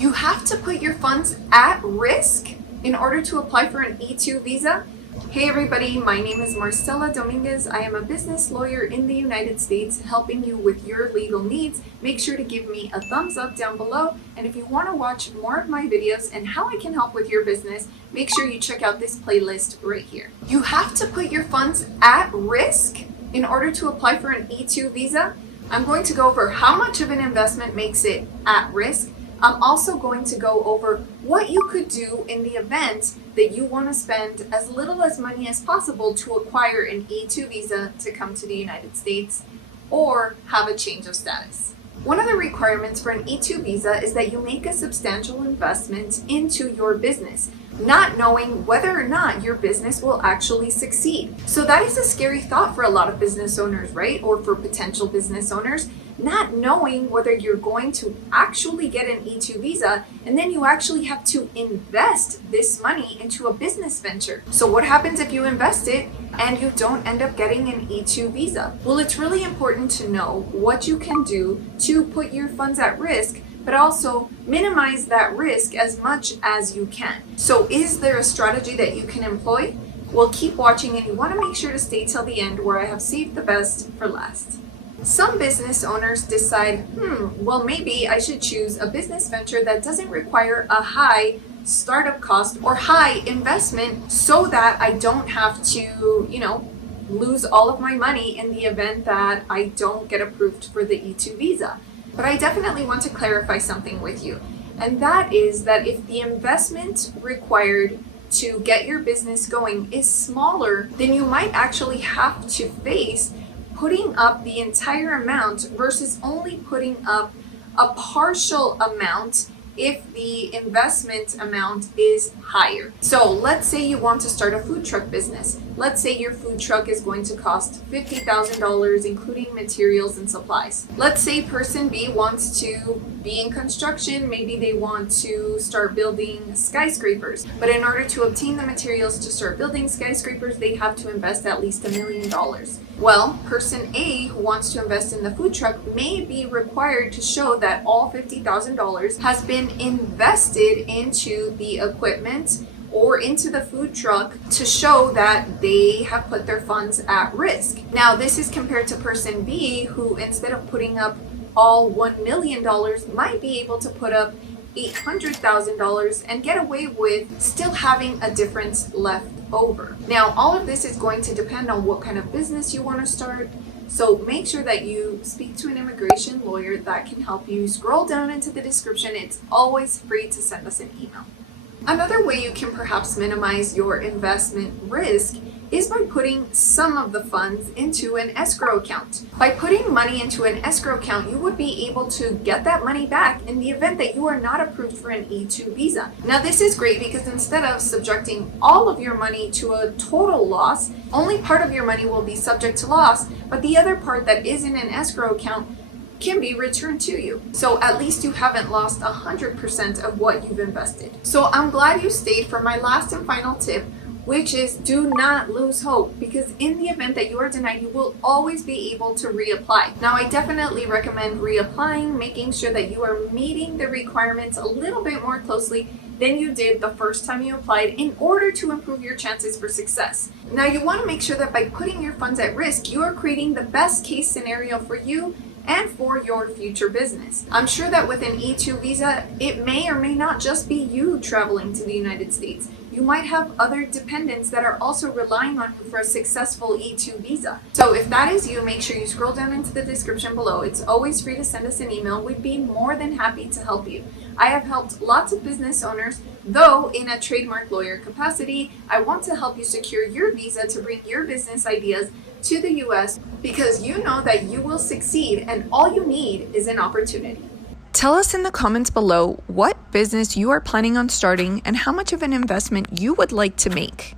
You have to put your funds at risk in order to apply for an E2 visa. Hey everybody, my name is Marcella Dominguez. I am a business lawyer in the United States helping you with your legal needs. Make sure to give me a thumbs up down below. And if you want to watch more of my videos and how I can help with your business, make sure you check out this playlist right here. You have to put your funds at risk in order to apply for an E2 visa. I'm going to go over how much of an investment makes it at risk. I'm also going to go over what you could do in the event that you want to spend as little as money as possible to acquire an E2 visa to come to the United States or have a change of status. One of the requirements for an E2 visa is that you make a substantial investment into your business, not knowing whether or not your business will actually succeed. So that is a scary thought for a lot of business owners, right? Or for potential business owners, not knowing whether you're going to actually get an E2 visa, and then you actually have to invest this money into a business venture. So what happens if you invest it and you don't end up getting an E2 visa? Well, it's really important to know what you can do to put your funds at risk, but also minimize that risk as much as you can. So is there a strategy that you can employ? Well, keep watching, and you want to make sure to stay till the end where I have saved the best for last. Some business owners decide, well, maybe I should choose a business venture that doesn't require a high startup cost or high investment so that I don't have to, lose all of my money in the event that I don't get approved for the E2 visa. But I definitely want to clarify something with you. And that is that if the investment required to get your business going is smaller, then you might actually have to face putting up the entire amount versus only putting up a partial amount if the investment amount is higher. So let's say you want to start a food truck business. Let's say your food truck is going to cost $50,000, including materials and supplies. Let's say person B wants to be in construction. Maybe they want to start building skyscrapers. But in order to obtain the materials to start building skyscrapers, they have to invest at least $1 million. Well, person A who wants to invest in the food truck may be required to show that all $50,000 has been invested into the equipment or into the food truck to show that they have put their funds at risk. Now, this is compared to person B who, instead of putting up all $1 million, might be able to put up $800,000 and get away with still having a difference left over. Now, all of this is going to depend on what kind of business you want to start. So make sure that you speak to an immigration lawyer that can help you. Scroll down into the description. It's always free to send us an email. Another way you can perhaps minimize your investment risk is by putting some of the funds into an escrow account. By putting money into an escrow account, you would be able to get that money back in the event that you are not approved for an E2 visa. Now, this is great because instead of subjecting all of your money to a total loss, only part of your money will be subject to loss, but the other part that is in an escrow account can be returned to you. So at least you haven't lost 100% of what you've invested. So I'm glad you stayed for my last and final tip, which is do not lose hope, because in the event that you are denied, you will always be able to reapply. Now, I definitely recommend reapplying, making sure that you are meeting the requirements a little bit more closely than you did the first time you applied in order to improve your chances for success. Now, you want to make sure that by putting your funds at risk, you are creating the best case scenario for you and for your future business. I'm sure that with an E2 visa, it may or may not just be you traveling to the United States. You might have other dependents that are also relying on you for a successful E2 visa. So if that is you, make sure you scroll down into the description below. It's always free to send us an email. We'd be more than happy to help you. I have helped lots of business owners, though in a trademark lawyer capacity. I want to help you secure your visa to bring your business ideas to the US because you know that you will succeed and all you need is an opportunity. Tell us in the comments below what business you are planning on starting and how much of an investment you would like to make.